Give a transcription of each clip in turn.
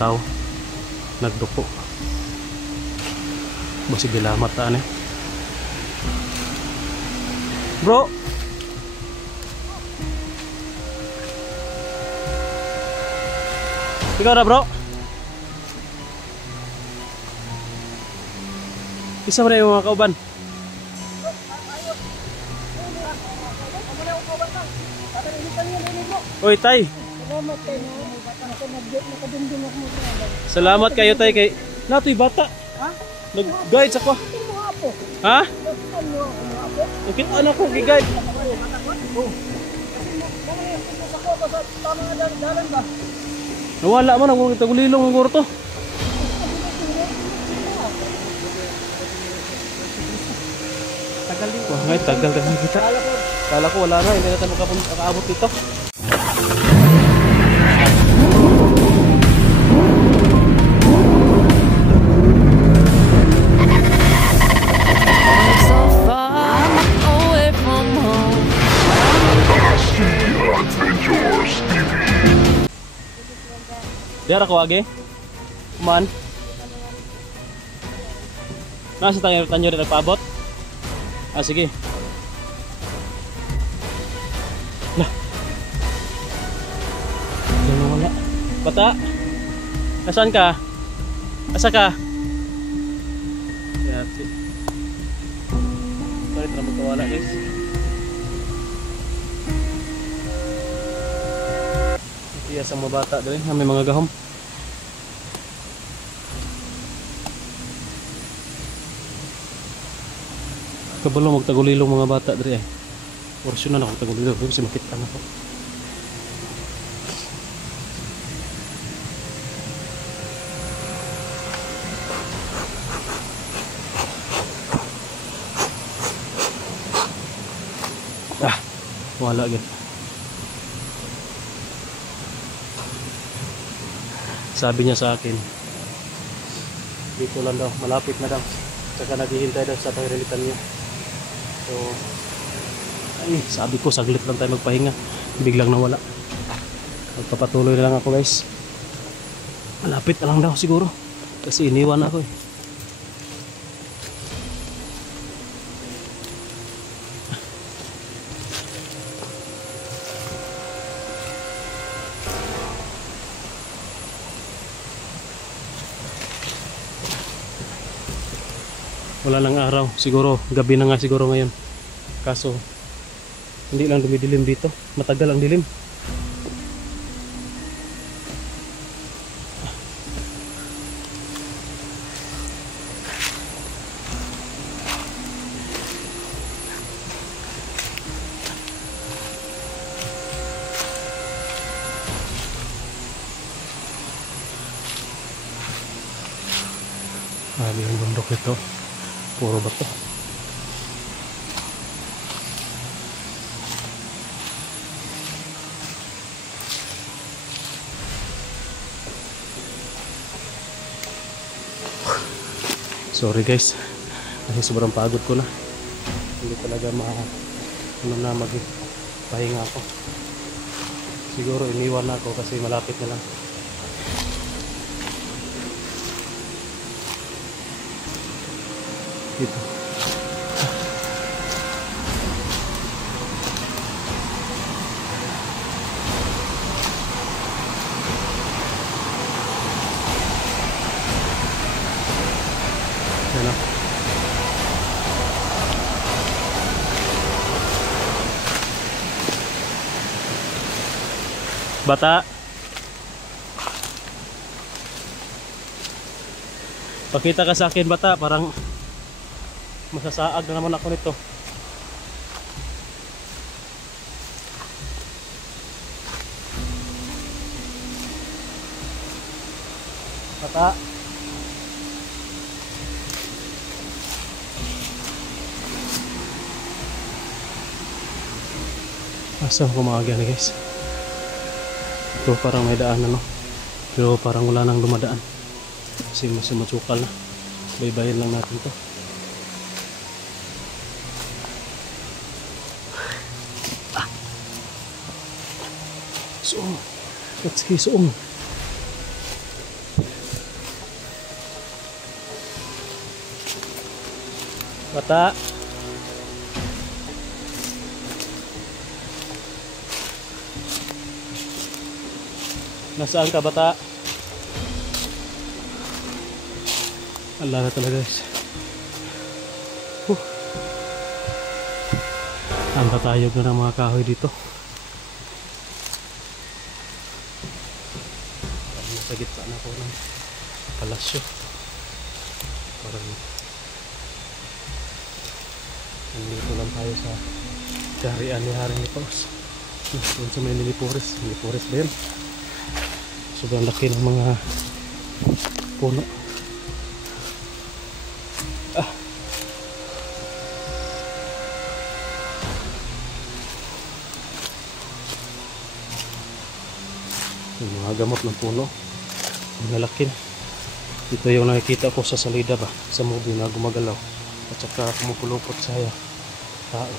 tao nagduko. Basi gilamat ta ani. Bro. Ikaw na bro. Isa man yung mga kauban. Oy tay. Salamat kayo tay kay natoy bata. Ha? Nag-guide sa ko. Ha? Nakita anak ko gi-guide. Nawala man ang tagulilong ng guro to. Tagal din. Wah, ngay tagal na kita. Kala ko wala na, hindi natin makaabot dito. Diara ko age. Kuman. Nasa tanyo rin nagpaabot. Ah sige. Lah. Diyan wala. Bata. Nasaan ka? Asa ka? Yati. Sorry, trabot ko wala guys. Iya sa mga bata dali, may mga gahom. Kabalo magtagulilong mga bata dali ay. Orsyon na ako tagulilong, kasi makita na ko. Ah, wala gid. Sabi niya sa akin, dito lang daw, malapit na daw. Saka naghihintay daw sa pahirilitan niya. So, ay, sabi ko, saglit lang tayo magpahinga. Biglang nawala. Magpapatuloy na lang ako guys. Malapit na lang daw siguro. Kasi iniwan ako eh. Wala nang araw, siguro gabi na nga siguro ngayon. Kaso hindi lang dumidilim dito, matagal ang dilim. Grabe yung bundok ito. Puro bato. Sorry guys, kasi sobrang pagod ko na. Hindi talaga magpahinga ako. Siguro iniwan na ako kasi malapit na lang. Dito. Yan na. Bata. Pakita ka sa akin bata, parang masasaag na naman ako nito. Bata. Asa ko maaga na guys. Ito parang may daan ano. Pero parang wala nang dumadaan. Kasi mas matsukal na. Baybayin lang natin to. Suong. Let's go suong. Bata. Nasaan ka, bata? Ala na talaga, guys. Ang tatayog na ng mga kahoy dito. Sa gitna na po ng palasyo. Parang nandito lang tayo sa kaharian ni Haring Nicolas. Doon sa may Nilipores. Nilipores ba yun? Sobrang laki ng mga puno. Yung mga gamot ng puno. Ang laki na. Ito yung nakikita ko sa salida ba, sa movie na gumagalaw at saka kumukulupot sa tao.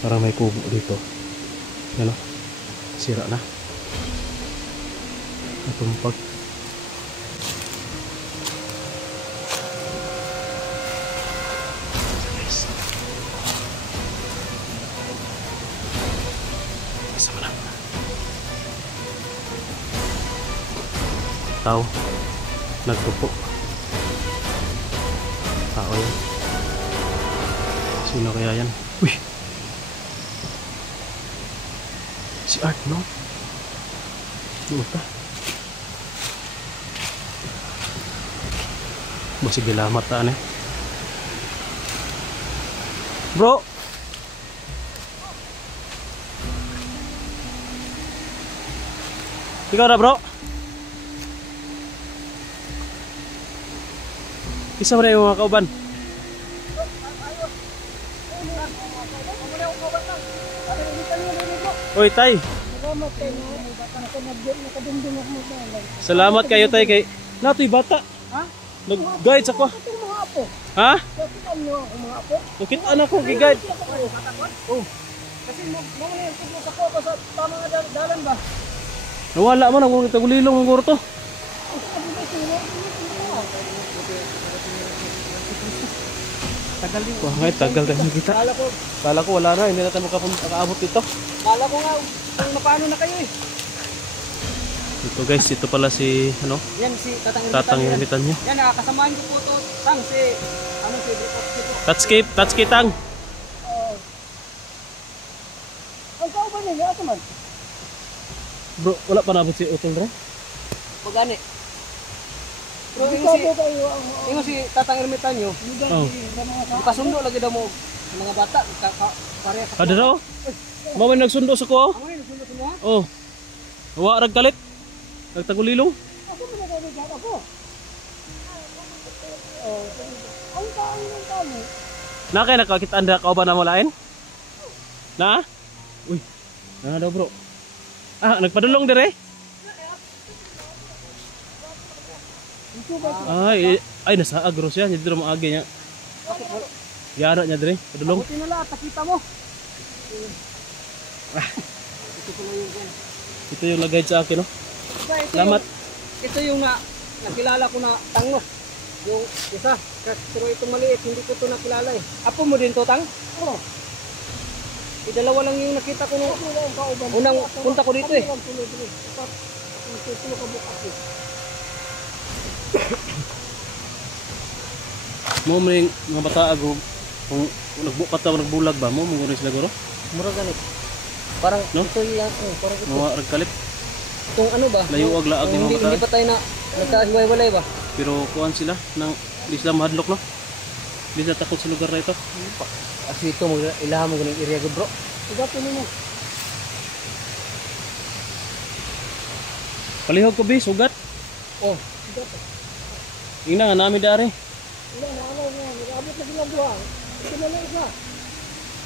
Parang may kubo dito. Ano? Sira na. Natumpag. Tao nagtupo. Tao yan. Sino kaya yan? Uy! Si Art, no? Ano ba? Masih gilamat taan eh. Bro! Ikaw na, bro? Isa mo na yung mga kauban. Oy, tay. Salamat kayo, tay. Kay natoy bata. Ha? Nag-guide sa ko. Ha? Nakita na ko gi-guide. Oh. Kasi mo sa ko sa tama nga dalan ba? Nawala man ang tagulilong ng guro to. Tagal din. Wah, ngay tagal tayo kita. Kala ko wala na, hindi na tayo makaabot dito. Kala ko nga kung paano na kayo eh. Ito guys, ito pala si ano? Yan si Tatang Ermitan niyo. Yan nakakasamahan ko po to. Tang si ano si Touchscape tang. Oh. Ang kauban niya ato man. Bro, wala pa nabot si Utol bro. Pagani. Bro, ingo si Tatang Ermitan niyo. Oh. Ipasundo lagi daw mo mga bata pareha. Ada raw? Mama nagsundo sa ko. Amo ni sundo mo. Oh. Wa rag kalit. Nagtagulilong. Ako mo nagawid ako. Oh. Ang kain ng kami. Na kay nakakita anda ka ba na mo lain? Na? Uy. Na daw bro. Ah, nagpadulong dire? Ay nasa agro siya, hindi dito maagi niya. Yara niya dire, padulong. Buti na lang, takita mo. Ito yung nag-guide sa akin, no? Salamat. Ito yung nakilala ko na tang, no? Yung isa, pero ito maliit, hindi ko ito nakilala eh. Apo mo din to, tang? Oo. Dalawa lang yung nakita ko nung unang punta ko dito eh. Mo may mga bata ago kung nagbulag ba mo mong sila guro? Mura ganit. Parang no? Ito yung parang ito. Mga ragkalit. Itong ano ba? Layuag laag ni mga bata. Hindi pa tayo na nagkahiwalay ba? Pero kuan sila nang di sila mahadlok, no? Di sila takot sa lugar na ito. Kasi ito ilahan mo ganang area bro. Igato mo. Palihog ko bi sugat. Oh, igato. Ina nga nami dari. Wala na ano nga, nag-abot na sila buwan. Ito na lang isa.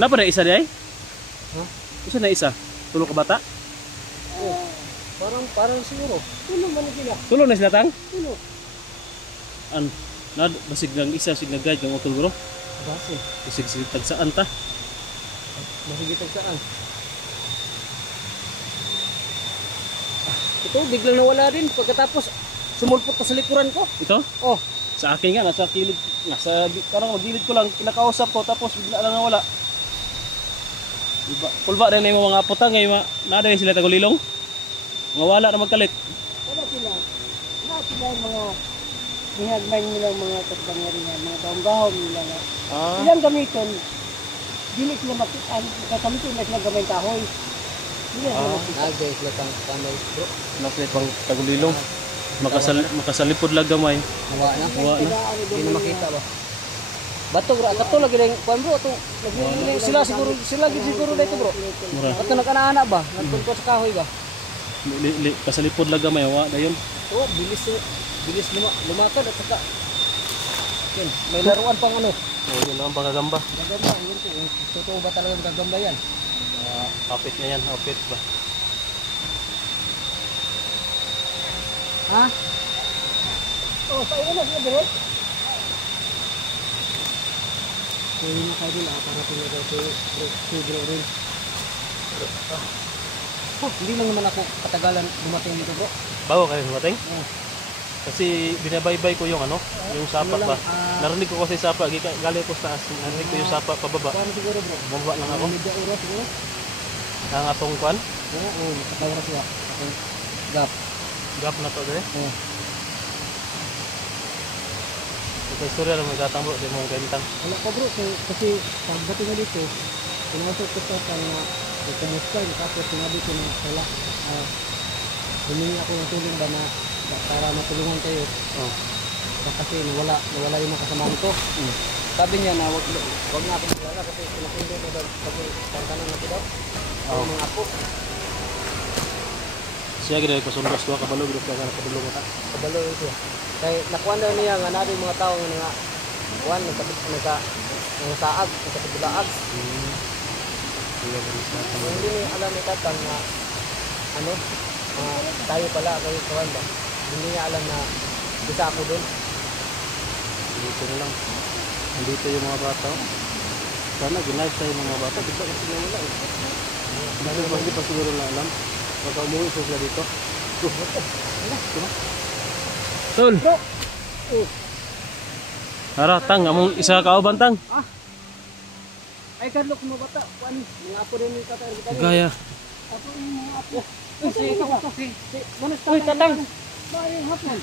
Napa na isa di ay? Ha? Isa na isa. Tulo ka bata? Oh. Parang siguro. Tulo man sila. Tulo na sila tang? Tulo. Basig lang isa sig nag-guide kang utol bro. Base. Basig sig tagsaan ta. Masigitog saan. Ito, biglang nawala din. Pagkatapos, sumulpot pa sa likuran ko. Ito? Oh, Sa akin nga, nasa kilid, nasa parang gilid ko lang, kinakausap ko, tapos bigla lang nawala. Diba? Kulba din yung mga putang ngayon, nada rin sila tagulilong. Mga wala na magkalit. Wala sila. Wala sila yung mga nihagman nilang mga kapangyarihan, mga gahong nila na. Ah, Ilang gamiton, dili sila makita, kakamitin na sila gamay kahoy. Dili sila makita. nagay sila kamay bro. naklit pang tagulilong. Makasalipod lang gamay. Nawa na. Nawa na. Hindi na makita ba? Bato bro, kato lagi rin kuan bro, to. Sila siguro dito bro. Mura. Kato nagkanaana ba? Nagtungkol sa kahoy ba? Kasalipod lang gamay, wa na yun. Oo, bilis lumakad at saka yun, may laruan pang ano. Oh, yun lang ang pagagamba. Gagamba, yun po. Totoo ba talagang gagamba yan? Kapit na yan, kapit ba? Ha? Oh, sa iyo na sila direct. Kaya na kayo nila, para pinagaw si bro rin. Hindi lang naman ako katagalan dumating dito bro. Bago kayo dumating? Oo. Kasi binabaybay ko yung ano, yung sapa Ano ba? lang, Narinig ko kasi sapa, galing ko sa taas, narinig ko yung sapa pababa. Paano siguro bro? Bumaba lang ako. Media oras siguro? Ang atong kwan, Oo, katagalan siya. Okay. Gap. gap na to dre. Oo. Ito istorya lang magkatang bro, di mo ang kaintang. Wala pa bro, kasi pagdating na dito, pinasok ko sa kanya, kumusta yun, tapos sinabi ko na wala, humingi ako ng tulong ba na para matulungan kayo. Oh. Kasi nawala yung mga kasamahan ko. Sabi niya na wag na ako maglalala kasi pinapundo ko daw pagkanang na ko daw. Oh. Mga apo. Siya gina ko sundos ko kabalo gid ka kabalo mo ta. Kabalo ito. Kaya nakuha daw niya nga nabi mga tao nga kuan nagka saag, nagkatibulaag. Siya gina sa Hindi niya alam ni tatang na ano, tayo pala kayo kuan ba. Hindi niya alam na isa ako doon. dito na lang. Nandito yung mga bata. Sana ginayos tayo ng mga bata, bigla kasi nawala eh. Dahil hindi pa siguro na alam. Baka umuwi sila dito. Tol! Hara, tang, among isa kauban tang. Ay kadlok mo bata, kuan mga apo din ni tatay kita. Gaya. Ako yung mga apo. Kasi Manas Uy, tatang. Bari hapon.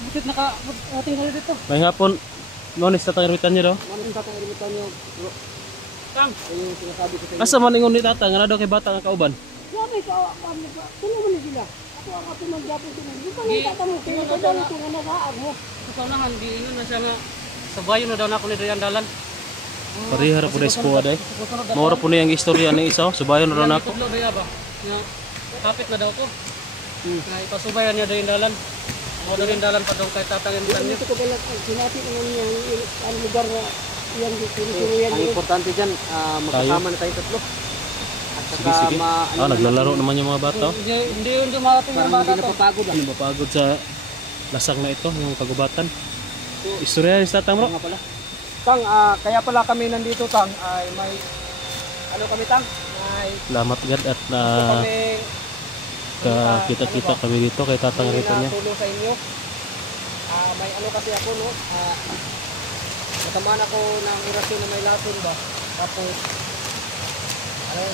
butit ating kali dito. May hapon, nonis na tangiritan niyo daw. Ano yung tatang iritan niyo? Bro? Tang, yung sinasabi ko sa inyo. Asa man ingon ni tata, nga na daw kay bata nga kauban. Sabi ko, ano ba? Tulungan na sila. Ako ang apo mag-japon sila. Di ba yung tatanong sila? Ito daw ito nga nag-aag mo. Ikaw naman, di ingon na siya nga sa bayo na daw na ako ni Dayan Dalan. Parihara po na iskuha day. Maura po na yung istorya ni isa, subayon na ron ako. Tudlo daya ba? Nga kapit na daw ko. Nga ipasubayan niya Dayan Dalan. Mo Dayan Dalan pa daw kay tatangin Ano niya. ito ko pala, sinati naman niya ang lugar na yan, tinuturuyan Ang niya. importante dyan, magkasama na tayo tatlo. At Sige, sige. Naglalaro naman yung mga bata. Hindi yun dumating yung bata to. Napapagod Hindi mapagod sa lasang na ito, yung kagubatan. Istorya ni tatang bro. Nga pala. Tang, kaya pala kami nandito tang ay may ano kami tang? May Salamat God at kami kita-kita kami dito kay tatang rito niya. tulong sa inyo. May ano kasi ako no, natamaan ako ng orasyon na may lason ba. Tapos ano,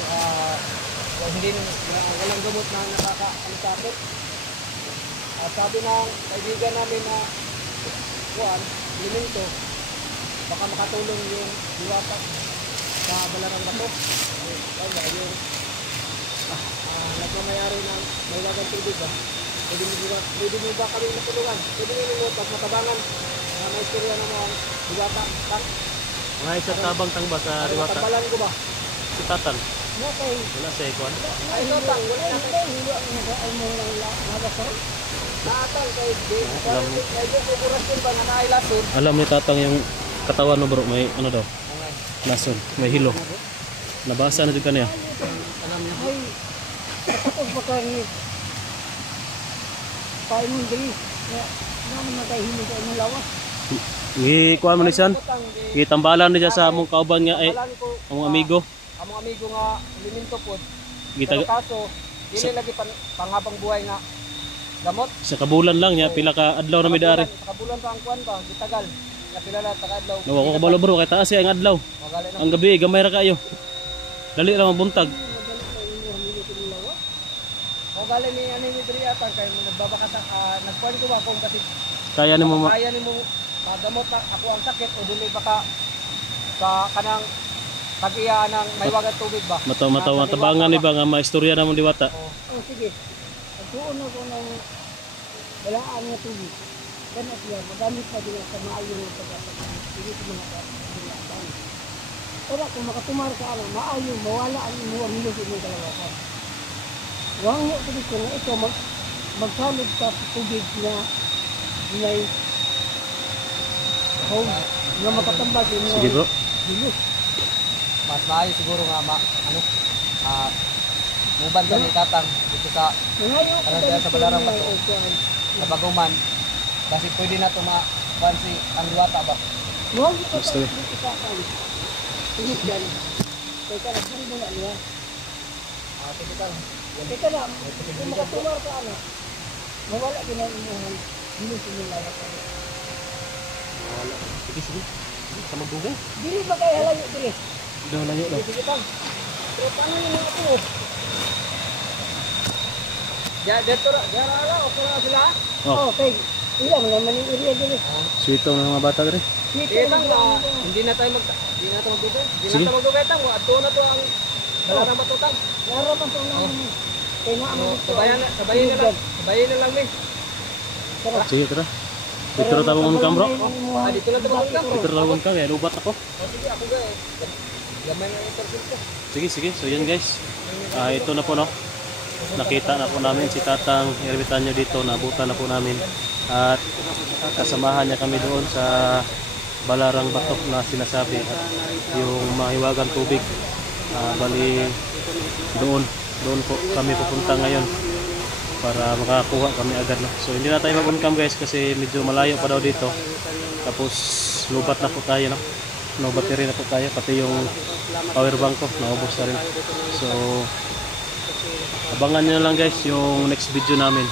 hindi walang gamot na nakakaalisapit. Sabi ng kaibigan namin na kuan, elemento, baka makatulong yung diwata sa balarang bato. Wala yung nagmamayari ng may lagang tubig ba? Pwede mo ba kami matulungan? Pwede mo pag matabangan na may istorya ng mga diwata. Mga isa tabang tang ba sa Riwata? Tagbalan ko ba? Si tatan. Okay. Wala sa ikon. Ay, ito tang. Hindi ang nag-aal mo lang nabasar. Naatang kay Di. Alam mo. Medyo kukurasyon ba na nailason? Alam ni tatang yung katawan mo bro, may ano daw, lason, may hilo. Nabasa na din ka niya. Alam niya. Ay, tapos baka ni paimong dali. Naman na tayo hinig sa inyong lawas. Kuan mo ni siyan. Utang, Gitambalan ni siya sa among kauban nga ay tambalan ko, among amigo. among amigo nga liminto po. Gitag Pero kaso, dili lagi panghabang buhay nga gamot. sa kabulan lang niya pila ka adlaw na midari. Sa kabulan pa ang kuan ba, gitagal. Kapila na takadlaw. Nawa ko kabalo bro kay taas siya ang adlaw. Magali na. Ang gabi gamay ra kayo. Dali ra mabuntag. Magali ni ani ni diri ata kay nagbabaka sa nagkuan ko ba kung kasi Kaya nimo kaya nimo magamot ako ang sakit o dili baka sa kanang pag-iya ng may wagat tubig ba. mataw matabangan ni ba nga maistorya namon diwata. Oh, sige. Pagtuon ako ng walaan nga tubig. Kana siya, magamit pa din sa maayo nga pagkakataon. Hindi ko mga pagkakataon. Pero kung makatumar ka ano, maayo, mawala ang imuha milos imong kalawakan. Huwag nga tubig ko nga ito, magsalod ka sa tubig na may home, nga makatambag yung Sige bro. milos. Mas maayo siguro nga muban ka ni tatang dito sa Nangayo Parang kaya sa Balarang Bato. sa Baguman kasi pwede na tumakuan si ang diwata ba. Huwag ito Gusto eh. dito sa akin. Tingit yan. Teka na, saan mo na niya? Sige ka. Teka na, kung makatumar ka ano, mawala din ang imuhan. Milos imong kalawakan. Sige sige. Sa magdugay. Dili ba kayo halayo dili? Daw layo daw. Sige tang. Pero paano yung ito? Dito ra o kung sila. Oh, Okay. Ilan naman yung area dili? sweet ng mga bata diri. Sige tang hindi na tayo magdugay. Hindi Sige. na tayo magdugay tang. Ato na to ang Balarang Bato tang. Naraman ko lang. Kaya na Oh, sabayan na lang ni. Sige tara. Dito ra tawon mo kamro. Dito na to magdugay. Dito ra tawon ka kay lubat ako. Sige ako ga. Gamay na interview ko. Sige sige. So yan guys. Ito na po no. Nakita na po namin si Tatang Ermitanyo dito, nabutan na po namin at kasamahan niya kami doon sa Balarang Batok na sinasabi at yung mahiwagang tubig. Bali doon po kami pupunta ngayon para makakuha kami agad no. So hindi na tayo mag-on-cam guys kasi medyo malayo pa daw dito. Tapos lubat na po tayo no. No battery na po tayo pati yung power bank ko naubos na rin. So abangan nyo lang guys yung next video namin.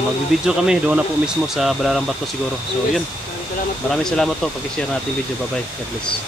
Mag-video kami doon na po mismo sa Balarang Bato siguro. So yun. Maraming salamat po pag-share natin video. Bye bye. God bless.